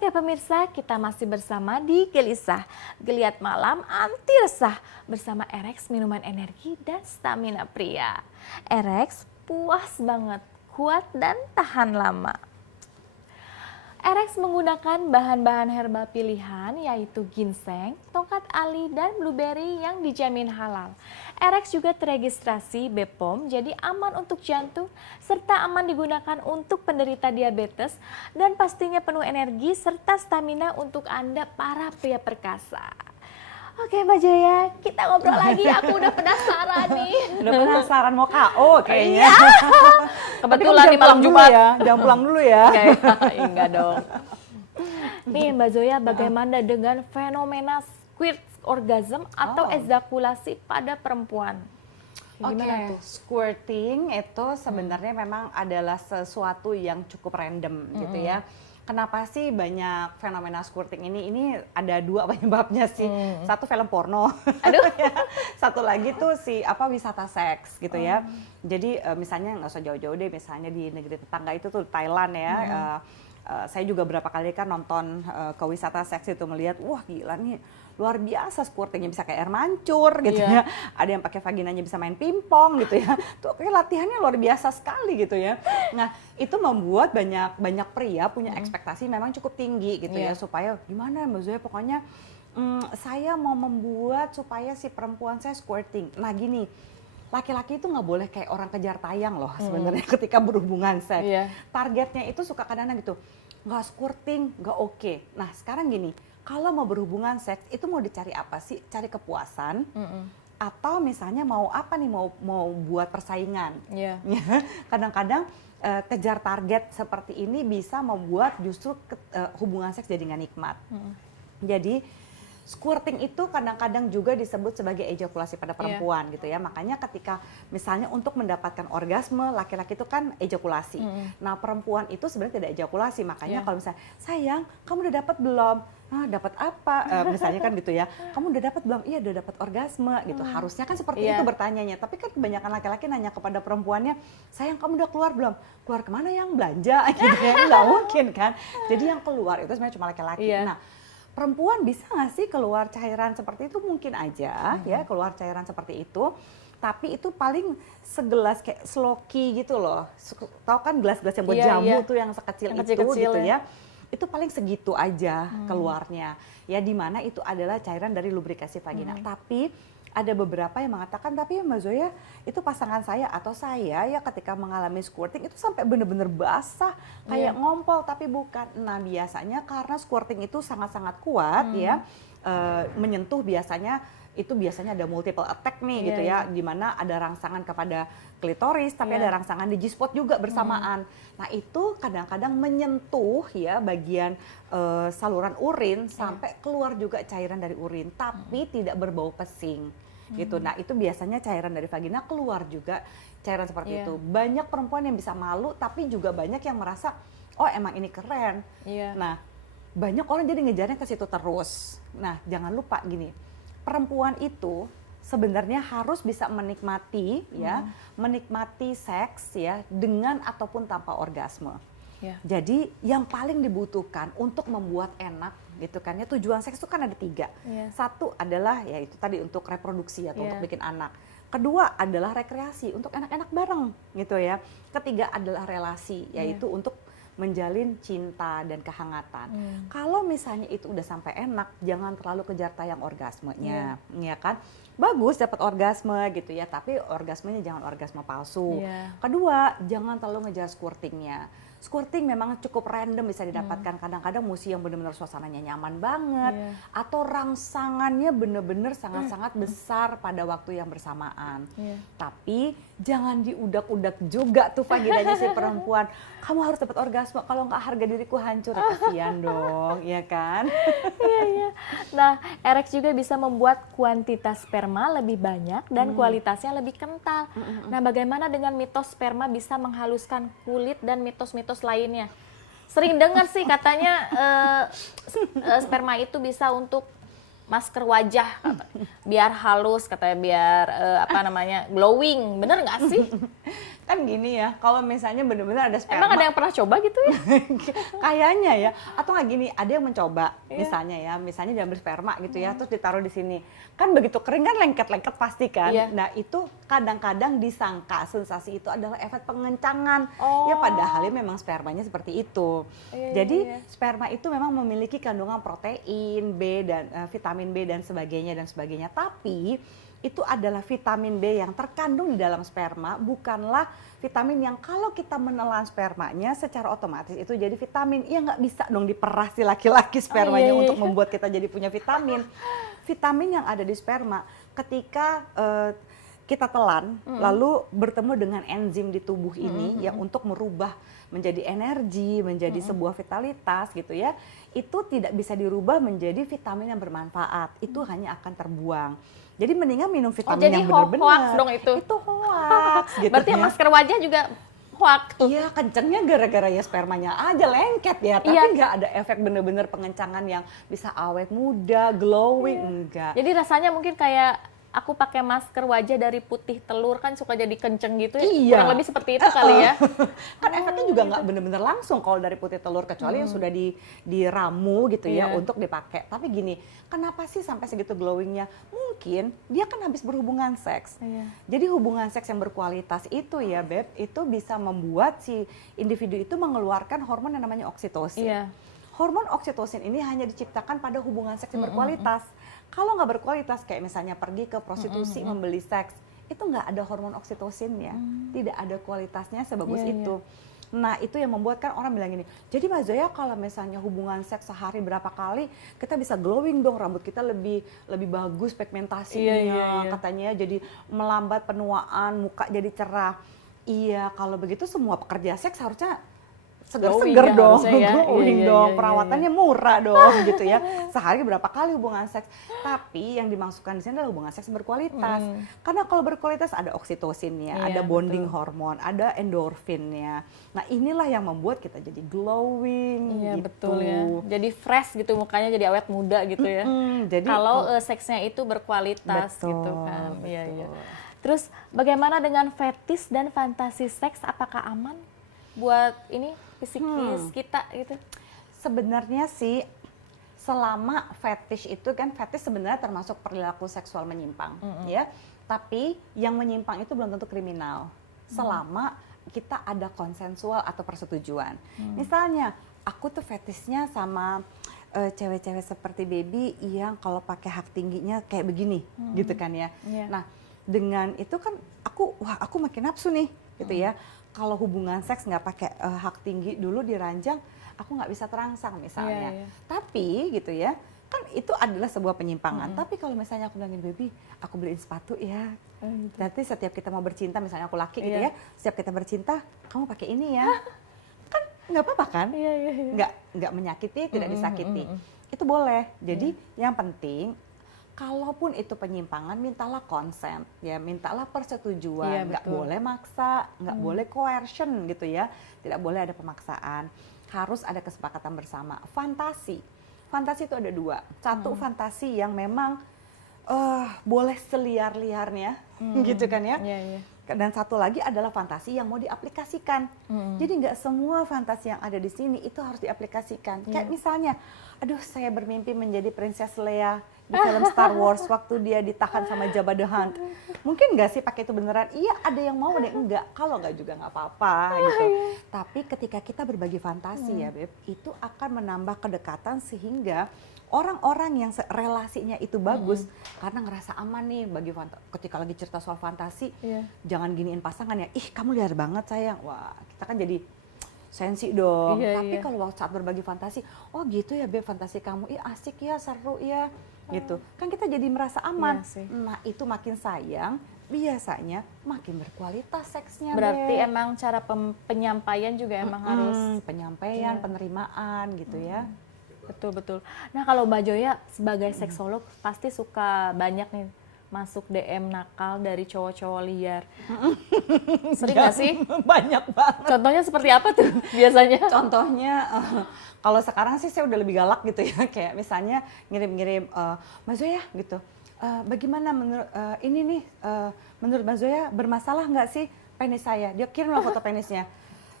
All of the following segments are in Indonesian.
Oke pemirsa, kita masih bersama di Gelisah, Geliat Malam Anti Resah bersama Erex Minuman Energi dan Stamina Pria. Erex puas banget, kuat dan tahan lama. Erex menggunakan bahan-bahan herbal pilihan yaitu ginseng, tongkat ali, dan blueberry yang dijamin halal. Erex juga teregistrasi BPOM jadi aman untuk jantung serta aman digunakan untuk penderita diabetes dan pastinya penuh energi serta stamina untuk Anda para pria perkasa. Oke Mbak Jaya, kita ngobrol lagi. Aku udah penasaran nih. Udah penasaran mau KO kayaknya. Kebetulan di malam Jumat. Ya, jangan pulang dulu ya. Enggak dong. Nih Mbak Zoya, bagaimana dengan fenomena squirt orgasm atau ejakulasi pada perempuan? Oke, squirting itu sebenarnya memang adalah sesuatu yang cukup random gitu ya. Kenapa sih banyak fenomena squirting ini? Ini ada dua penyebabnya sih. Satu film porno. Aduh. Satu lagi tuh wisata seks gitu ya. Jadi misalnya nggak usah jauh-jauh deh, misalnya di negeri tetangga itu tuh Thailand ya. Saya juga berapa kali kan nonton ke wisata seks itu melihat, wah gila nih luar biasa squirtingnya, bisa kayak air mancur gitu ya. Ada yang pakai vaginanya bisa main pingpong gitu ya. Tuh kayak latihannya luar biasa sekali gitu ya. Nah itu membuat banyak pria punya ekspektasi memang cukup tinggi gitu ya, supaya gimana Mbak Zoya, pokoknya saya mau membuat supaya si perempuan saya squirting. Nah gini, laki-laki itu nggak boleh kayak orang kejar tayang loh sebenarnya ketika berhubungan seks. Targetnya itu suka kadang-kadang gitu, nggak squirting, nggak oke. Nah sekarang gini, kalau mau berhubungan seks itu mau dicari apa sih? Cari kepuasan atau misalnya mau apa nih, mau buat persaingan. Kadang-kadang kejar target seperti ini bisa membuat justru hubungan seks jadi nggak nikmat. Jadi squirting itu kadang-kadang juga disebut sebagai ejakulasi pada perempuan gitu ya. Makanya ketika misalnya untuk mendapatkan orgasme, laki-laki itu kan ejakulasi. Nah perempuan itu sebenarnya tidak ejakulasi. Makanya kalau misalnya, sayang kamu udah dapat belum? Ah, dapat apa? Misalnya kan gitu ya. Kamu udah dapat belum? Iya udah dapat orgasme gitu. Harusnya kan seperti itu bertanyanya. Tapi kan kebanyakan laki-laki nanya kepada perempuannya, sayang kamu udah keluar belum? Keluar kemana, yang belanja? Gitu ya. Nggak mungkin kan. Jadi yang keluar itu sebenarnya cuma laki-laki. Nah perempuan bisa nggak sih keluar cairan seperti itu? Mungkin aja ya keluar cairan seperti itu. Tapi itu paling segelas kayak sloki gitu loh. Tahu kan gelas-gelas yang buat jamu tuh yang sekecil yang itu gitu ya. Itu paling segitu aja keluarnya. Ya dimana itu adalah cairan dari lubrikasi vagina. Tapi ada beberapa yang mengatakan, tapi ya Mbak Zoya, itu pasangan saya atau saya ya ketika mengalami squirting itu sampai bener-bener basah, kayak ngompol, tapi bukan. Nah biasanya karena squirting itu sangat-sangat kuat ya, menyentuh biasanya ada multiple attack nih gitu ya, dimana ada rangsangan kepada klitoris, tapi ada rangsangan di G-spot juga bersamaan. Nah itu kadang-kadang menyentuh ya bagian saluran urin sampai keluar juga cairan dari urin, tapi tidak berbau pesing gitu. Nah itu biasanya cairan dari vagina keluar juga cairan seperti itu. Banyak perempuan yang bisa malu, tapi juga banyak yang merasa, oh emang ini keren. Nah banyak orang jadi ngejarnya ke situ terus. Nah jangan lupa gini, perempuan itu sebenarnya harus bisa menikmati menikmati seks ya dengan ataupun tanpa orgasme. Jadi yang paling dibutuhkan untuk membuat enak gitu kan ya, tujuan seks itu kan ada 3. Satu adalah ya itu tadi untuk reproduksi atau untuk bikin anak. Kedua adalah rekreasi untuk enak-enak bareng gitu ya. Ketiga adalah relasi, yaitu untuk menjalin cinta dan kehangatan. Kalau misalnya itu udah sampai enak, jangan terlalu kejar tayang orgasmenya, ya kan? Bagus dapat orgasme gitu ya, tapi orgasmenya jangan orgasme palsu. Kedua, jangan terlalu ngejar squirtingnya. Squirting memang cukup random bisa didapatkan, kadang-kadang mesti yang benar-benar suasananya nyaman banget, atau rangsangannya benar-benar sangat-sangat besar pada waktu yang bersamaan. Tapi jangan diudak-udak juga tuh vaginanya si perempuan. Kamu harus dapat orgasme, kalau nggak harga diriku hancur, ya kasihan dong, ya kan? Nah, Erex juga bisa membuat kuantitas sperma lebih banyak dan kualitasnya lebih kental. Nah, bagaimana dengan mitos sperma bisa menghaluskan kulit dan mitos-mitos lainnya? Sering dengar sih katanya sperma itu bisa untuk masker wajah, biar halus katanya, biar glowing. Bener nggak sih? Kan gini ya, kalau misalnya benar-benar ada sperma, Emang ada yang pernah coba gitu ya? kayaknya ya, atau nggak gini, ada yang mencoba, Iya. misalnya diambil sperma gitu ya, terus ditaruh di sini, kan begitu kering kan lengket-lengket pasti kan. Iya. Nah itu kadang-kadang disangka sensasi itu adalah efek pengencangan, Oh. ya padahal memang spermanya seperti itu. Iya, Jadi iya. sperma itu memang memiliki kandungan protein, B dan vitamin B dan sebagainya. Tapi itu adalah vitamin B yang terkandung di dalam sperma, bukanlah vitamin yang kalau kita menelan spermanya secara otomatis itu jadi vitamin. Ya nggak bisa dong diperah si laki-laki spermanya iya. untuk membuat kita jadi punya vitamin. Vitamin yang ada di sperma ketika kita telan lalu bertemu dengan enzim di tubuh ini yang untuk merubah menjadi energi, menjadi sebuah vitalitas gitu ya, itu tidak bisa dirubah menjadi vitamin yang bermanfaat. Itu hanya akan terbuang. Jadi mendingan minum vitamin jadi yang benar-benar. hoax dong itu. Itu hoax gitu. Berarti ya. masker wajah juga hoax tuh. Iya, kencengnya gara-gara ya spermanya aja lengket ya, tapi Iya. nggak ada efek bener-bener pengencangan yang bisa awet muda, glowing, enggak. Jadi rasanya mungkin kayak aku pakai masker wajah dari putih telur kan suka jadi kenceng gitu ya. Iya. Kurang lebih seperti itu kali ya. Kan efeknya juga nggak bener-bener langsung kalau dari putih telur, kecuali yang sudah diramu gitu ya Iya. untuk dipakai. Tapi gini, kenapa sih sampai segitu glowingnya? Mungkin dia kan habis berhubungan seks. Iya. Jadi hubungan seks yang berkualitas itu ya Beb, itu bisa membuat si individu itu mengeluarkan hormon yang namanya oksitosin. Iya. Hormon oksitosin ini hanya diciptakan pada hubungan seks yang berkualitas. Kalau nggak berkualitas, kayak misalnya pergi ke prostitusi membeli seks, itu nggak ada hormon oksitosinnya, tidak ada kualitasnya sebagus Iya, itu. Nah itu yang membuat kan orang bilang gini, jadi Mbak Zoya kalau misalnya hubungan seks sehari berapa kali, kita bisa glowing dong, rambut kita lebih bagus pigmentasinya, Iya. katanya jadi melambat penuaan, muka jadi cerah. Iya, kalau begitu semua pekerja seks harusnya Glowing seger-seger ya dong, harusnya ya. glowing Iya, dong, iya, perawatannya murah dong gitu ya. Sehari berapa kali hubungan seks. Tapi yang dimaksudkan di sini adalah hubungan seks berkualitas. Karena kalau berkualitas ada oksitosinnya, Iya, ada bonding betul. hormon, ada endorfinnya. Nah inilah yang membuat kita jadi glowing Iya gitu. betul ya. Jadi fresh gitu mukanya, jadi awet muda gitu ya. Jadi Kalau seksnya itu berkualitas Betul, gitu kan. Iya, iya. betul. Terus bagaimana dengan fetis dan fantasi seks, apakah aman buat ini psikis kita gitu? sebenarnya sih selama fetish itu kan, fetish sebenarnya termasuk perilaku seksual menyimpang ya. Tapi yang menyimpang itu belum tentu kriminal selama kita ada konsensual atau persetujuan. Misalnya aku tuh fetishnya sama cewek-cewek seperti baby yang kalau pakai hak tingginya kayak begini gitu kan ya. Iya. Nah, dengan itu kan aku makin nafsu nih gitu ya. Kalau hubungan seks nggak pakai hak tinggi dulu diranjang, aku nggak bisa terangsang misalnya. Iya, iya. Tapi gitu ya, kan itu adalah sebuah penyimpangan. Tapi kalau misalnya aku bilangin baby, aku beliin sepatu ya. Nanti setiap kita mau bercinta, misalnya aku laki gitu Iya. ya, setiap kita bercinta, kamu pakai ini ya. Kan nggak apa-apa kan? Iya, iya, iya. Nggak menyakiti, tidak disakiti. Itu boleh. Jadi yang penting, kalaupun itu penyimpangan, mintalah konsen, ya mintalah Iya, persetujuan. Nggak betul. boleh maksa, nggak boleh coercion gitu ya. Tidak boleh ada pemaksaan. Harus ada kesepakatan bersama. Fantasi itu ada dua. Satu fantasi yang memang boleh seliar-liarnya, gitu kan ya. Iya, iya. Dan satu lagi adalah fantasi yang mau diaplikasikan. Jadi nggak semua fantasi yang ada di sini itu harus diaplikasikan. Kayak misalnya, aduh saya bermimpi menjadi Princess Leia di film Star Wars waktu dia ditahan sama Jabba the Hutt. Mungkin nggak sih pakai itu beneran? Iya, ada yang mau, ada yang enggak. Kalau nggak juga nggak apa-apa gitu. Tapi ketika kita berbagi fantasi ya Beb, itu akan menambah kedekatan sehingga orang-orang yang relasinya itu bagus karena ngerasa aman nih ketika lagi cerita soal fantasi. Iya. Jangan giniin pasangan ya, ih kamu liar banget sayang. Wah, kita kan jadi sensi dong. Iya, Tapi iya. kalau saat berbagi fantasi, oh gitu ya Beb fantasi kamu, ih asik ya, seru ya, gitu. Kan kita jadi merasa aman. Iya sih. Nah itu makin sayang, biasanya makin berkualitas seksnya. Berarti Beb. emang cara penyampaian juga emang harus penyampaian, Iya. penerimaan gitu ya. betul. Nah kalau Mbak Joya sebagai seksolog pasti suka banyak nih masuk DM nakal dari cowok-cowok liar. Sering nggak sih? Banyak banget. Contohnya seperti apa tuh biasanya? Contohnya, kalau sekarang sih saya udah lebih galak gitu ya, kayak misalnya ngirim-ngirim, Mas Zoya gitu, bagaimana menurut ini nih, menurut Mas Zoya bermasalah nggak sih penis saya. Dia kirimlah foto penisnya.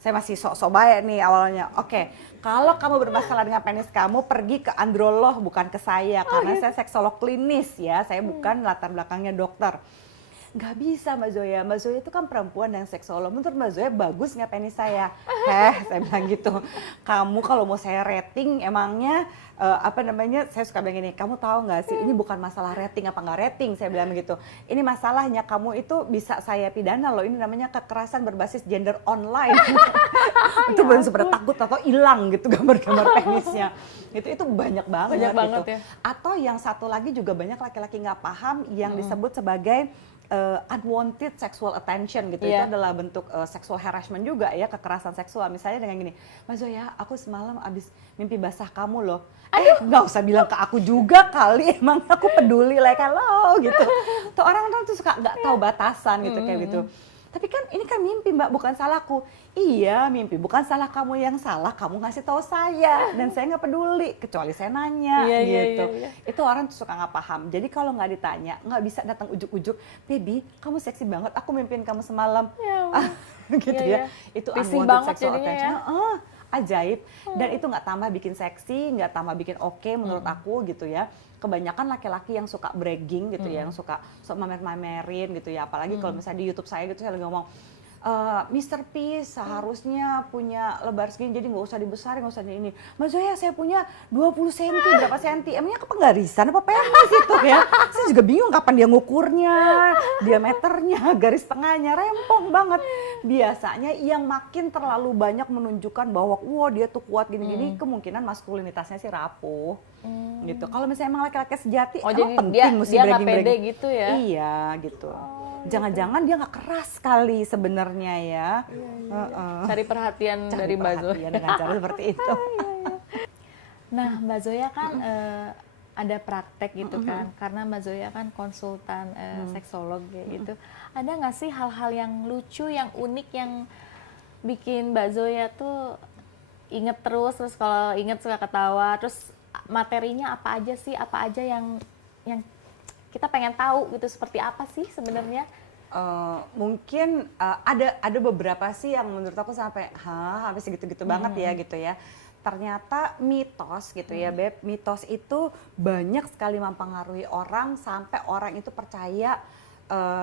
Saya masih sok-sok baik nih awalnya. Oke, kalau kamu bermasalah dengan penis kamu, pergi ke androlog, bukan ke saya. Karena saya seksolog klinis ya, saya bukan latar belakangnya dokter. Nggak bisa Mbak Zoya itu kan perempuan dan seksolog. Menurut Mbak Zoya bagus nggak penis saya? Saya bilang gitu. Kamu kalau mau saya rating emangnya saya suka bilang gini, kamu tahu nggak sih ini bukan masalah rating apa nggak rating, saya bilang begitu. Ini masalahnya kamu itu bisa saya pidana loh, ini namanya kekerasan berbasis gender online. Itu belum seberapa takut atau hilang gitu gambar-gambar penisnya. Itu banyak banget gitu. Ya. Atau yang satu lagi juga banyak laki-laki nggak paham yang disebut sebagai unwanted sexual attention gitu. Itu adalah bentuk sexual harassment juga ya, kekerasan seksual. Misalnya dengan gini, Mas Zoya, aku semalam abis mimpi basah kamu loh. Nggak usah bilang ke aku juga kali, emang aku peduli like hello gitu. Tuh orang-orang tuh suka nggak tahu batasan gitu kayak gitu. Tapi kan ini kan mimpi Mbak, bukan salahku. Iya mimpi, bukan salah kamu yang salah, kamu ngasih tahu saya. Dan saya nggak peduli, kecuali saya nanya gitu. Itu orang tuh suka nggak paham. Jadi kalau nggak ditanya, nggak bisa datang ujuk-ujuk, baby kamu seksi banget, aku mimpiin kamu semalam. Gitu ya. Itu unwanted sexual attention. Ajaib. Dan itu nggak tambah bikin seksi, nggak tambah bikin oke menurut aku gitu ya. Kebanyakan laki-laki yang suka bragging gitu ya, yang suka mamer-mamerin gitu ya. Apalagi kalau misalnya di YouTube saya gitu, saya lagi ngomong, Mr. P seharusnya punya lebar segini, jadi nggak usah dibesarin, nggak usah ini. Mas Zoya saya punya 20 cm, berapa senti? Emangnya kepenggarisan apa penis itu ya? Saya juga bingung kapan dia ngukurnya, diameternya, garis tengahnya, rempong banget. Biasanya yang makin terlalu banyak menunjukkan bahwa wah dia tuh kuat gini-gini, kemungkinan maskulinitasnya sih rapuh. Gitu. Kalau misalnya emang laki-laki sejati, emang penting mesti bragging-bragging. Dia nggak pede gitu ya? Iya gitu. Jangan-jangan dia nggak keras sekali sebenarnya ya. Cari perhatian dari Mbak Zoya dengan cara seperti itu. Nah Mbak Zoya kan ada praktek gitu kan, karena Mbak Zoya kan konsultan seksolog gitu. Ada nggak sih hal-hal yang lucu, yang unik, yang bikin Mbak Zoya tuh inget terus kalau inget suka ketawa, terus materinya apa aja sih, apa aja yang kita pengen tahu gitu, seperti apa sih sebenarnya? Mungkin ada beberapa sih yang menurut aku sampai segitu-gitu banget ya gitu ya. Ternyata mitos gitu ya Beb, mitos itu banyak sekali mempengaruhi orang sampai orang itu percaya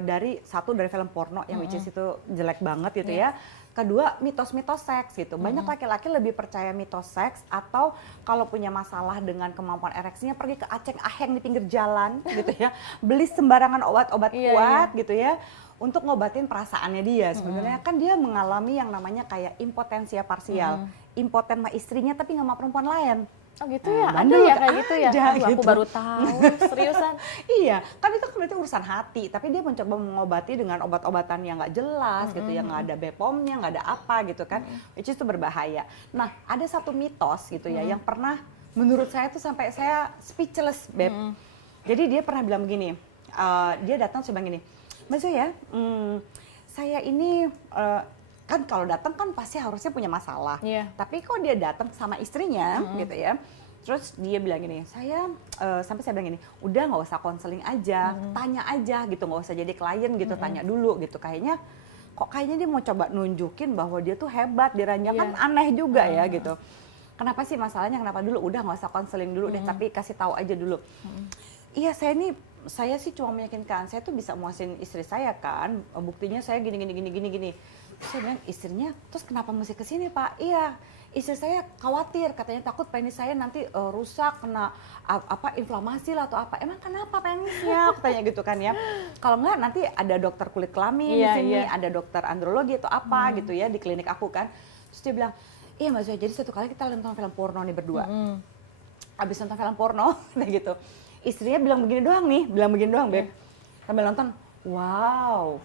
dari film porno yang which is itu jelek banget gitu ya. Kedua, mitos-mitos seks gitu. Banyak laki-laki lebih percaya mitos seks, atau kalau punya masalah dengan kemampuan ereksinya pergi ke aceng aheng di pinggir jalan gitu ya. Beli sembarangan obat-obat kuat gitu ya untuk ngobatin perasaannya dia. Sebenarnya kan dia mengalami yang namanya kayak impotensia parsial. Impoten sama istrinya tapi nggak sama perempuan lain. Oh gitu ya, ada ya kayak gitu ya? Aku baru tahu, seriusan. Iya, kan itu berarti urusan hati, tapi dia mencoba mengobati dengan obat-obatan yang nggak jelas gitu, yang nggak ada BPOM-nya, nggak ada apa gitu kan, which is itu berbahaya. Nah, ada satu mitos gitu ya, yang pernah menurut saya tuh sampai saya speechless, Beb. Jadi dia pernah bilang begini, dia datang coba gini, Mbak Zoya, saya ini kan kalau datang kan pasti harusnya punya masalah. Tapi kok dia datang sama istrinya gitu ya. Terus dia bilang gini, sampai saya bilang gini, udah nggak usah konseling aja, tanya aja gitu, nggak usah jadi klien gitu, tanya dulu gitu. Kayaknya dia mau coba nunjukin bahwa dia tuh hebat, diranjang kan aneh juga ya gitu. Kenapa sih masalahnya, kenapa dulu? Udah nggak usah konseling dulu deh, tapi kasih tahu aja dulu. Iya saya sih cuma meyakinkan, saya tuh bisa muasin istri saya kan, buktinya saya gini. Terus saya bilang, istrinya, terus kenapa mesti kesini Pak? Iya, istri saya khawatir, katanya takut penis saya nanti rusak, kena inflamasi lah atau apa. Emang kenapa penisnya? Katanya gitu kan ya. Kalau enggak nanti ada dokter kulit kelamin di sini, ada dokter andrologi atau apa gitu ya di klinik aku kan. Terus dia bilang, iya Mbak Zoya, jadi satu kali kita nonton film porno nih berdua. Abis nonton film porno, kayak gitu. Istrinya bilang begini doang, Beb. Sambil nonton, wow.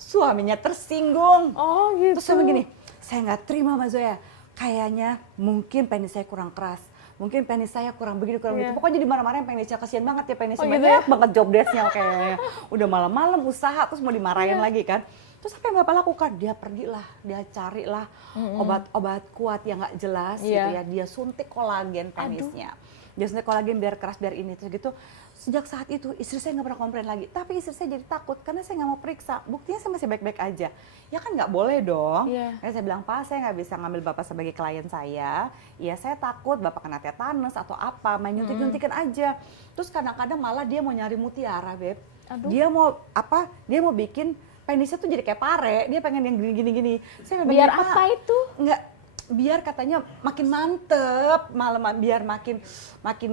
Suaminya tersinggung. Oh gitu. Terus sama gini, saya nggak terima Mbak Zoya. Kayaknya mungkin penis saya kurang keras. Mungkin penis saya kurang begini, kurang begitu. Pokoknya jadi marah-marah penisnya, kasihan banget ya penisnya. Banyak banget job desk-nya kayaknya. Udah malam-malam usaha, terus mau dimarahin lagi kan. Terus apa yang Bapak lakukan? Dia pergilah, dia carilah obat-obat kuat yang nggak jelas gitu ya. Dia suntik kolagen penisnya. Dia suntik kolagen biar keras, biar ini. Terus gitu, Sejak saat itu istri saya nggak pernah komplain lagi, tapi istri saya jadi takut karena saya nggak mau periksa. Buktinya saya masih baik-baik aja. Ya kan nggak boleh dong. Iya. Saya bilang, Pak, saya nggak bisa ngambil Bapak sebagai klien saya. Ya saya takut Bapak kena tetanus atau apa, main nyuntik-nyuntikin aja. Terus kadang-kadang malah dia mau nyari mutiara, Beb. Aduh. Dia mau apa? Dia mau bikin penisnya tuh jadi kayak pare. Dia pengen yang gini-gini. Saya bilang, Biar "Pak, apa itu? nggak, biar katanya makin mantep, malah biar makin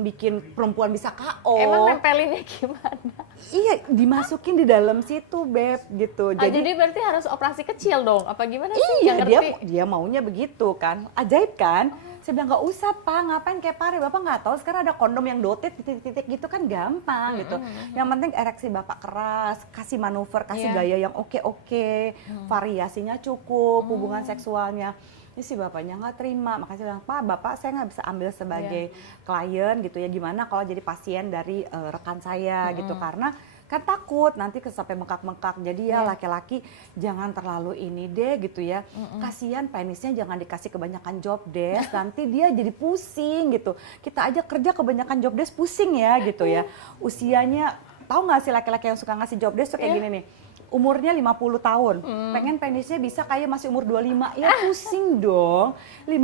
bikin perempuan bisa KO." Emang nempelinnya gimana? Iya, dimasukin di dalam situ, Beb, gitu. Jadi berarti harus operasi kecil dong? Apa gimana sih? iya, Nggak dia ngerti. dia maunya begitu kan. Ajaib kan? Saya bilang, nggak usah, Pak, ngapain kayak pare, Bapak nggak tahu sekarang ada kondom yang dotit titik-titik gitu kan gampang gitu. Yang penting ereksi Bapak keras, kasih manuver, kasih Iya. gaya yang oke-oke, variasinya cukup, hubungan seksualnya. Ini si bapaknya nggak terima, makanya saya bilang, Pak, Bapak saya nggak bisa ambil sebagai klien gitu ya, gimana kalau jadi pasien dari rekan saya gitu, karena kan takut nanti sampai bengkak-bengkak. Jadi ya laki-laki jangan terlalu ini deh gitu ya. Kasihan penisnya jangan dikasih kebanyakan job desk, nanti dia jadi pusing gitu. Kita aja kerja kebanyakan job desk pusing ya gitu ya. Usianya, tahu nggak sih laki-laki yang suka ngasih job desk tuh kayak gini nih. Umurnya 50 tahun, pengen penisnya bisa kayak masih umur 25, ya pusing dong. 50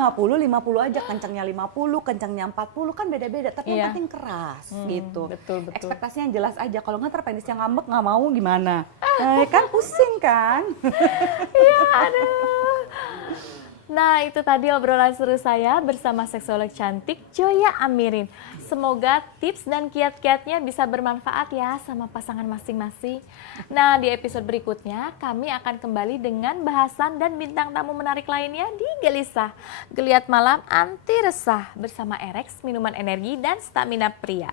aja, kencangnya 50, kencangnya 40, kan beda-beda, tapi yang Iya. penting keras gitu. Betul. Ekspektasinya yang jelas aja, kalau nggak ntar penisnya ngambek nggak mau gimana? Kan pusing kan? Nah, itu tadi obrolan seru saya bersama seksolog cantik Joya Amirin. Semoga tips dan kiat-kiatnya bisa bermanfaat ya sama pasangan masing-masing. Nah, di episode berikutnya kami akan kembali dengan bahasan dan bintang tamu menarik lainnya di Gelisah. Geliat malam anti resah bersama Erex minuman energi dan stamina pria.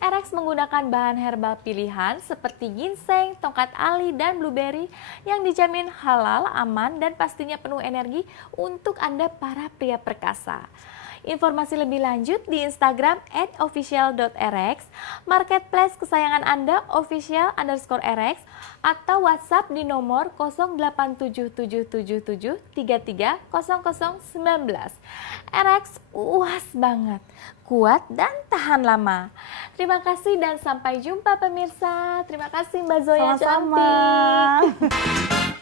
Erex menggunakan bahan herbal pilihan seperti ginseng, tongkat ali, dan blueberry yang dijamin halal, aman, dan pastinya penuh energi untuk Anda para pria perkasa. Informasi lebih lanjut di Instagram @official.erex, marketplace kesayangan Anda official_erex, atau WhatsApp di nomor 087777330019. Erex puas banget, kuat dan tahan lama. Terima kasih dan sampai jumpa pemirsa. Terima kasih Mbak Zoya Sama-sama. cantik.